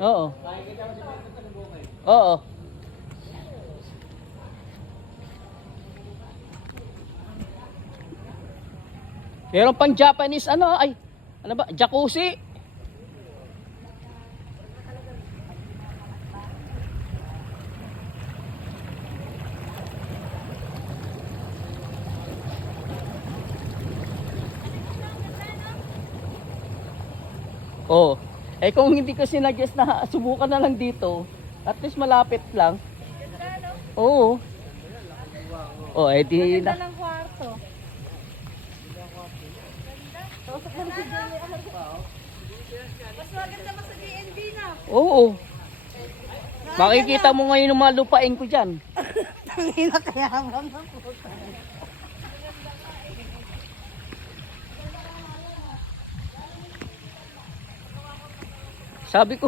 Oo. Oo. Meron pang Japanese ano ay ano ba? Jacuzzi. Oo. Eh kung hindi ko sinuggest na subukan na lang dito, at least malapit lang. Oo. Oh, eh di Ganda na. ng kwarto. Tusok lang si Jenny. Mas maganda pa sa DNB na. Oo. Makikita mo ngayon yung mga lupain ko diyan. Tangina kaya bang puta. Sabi ko,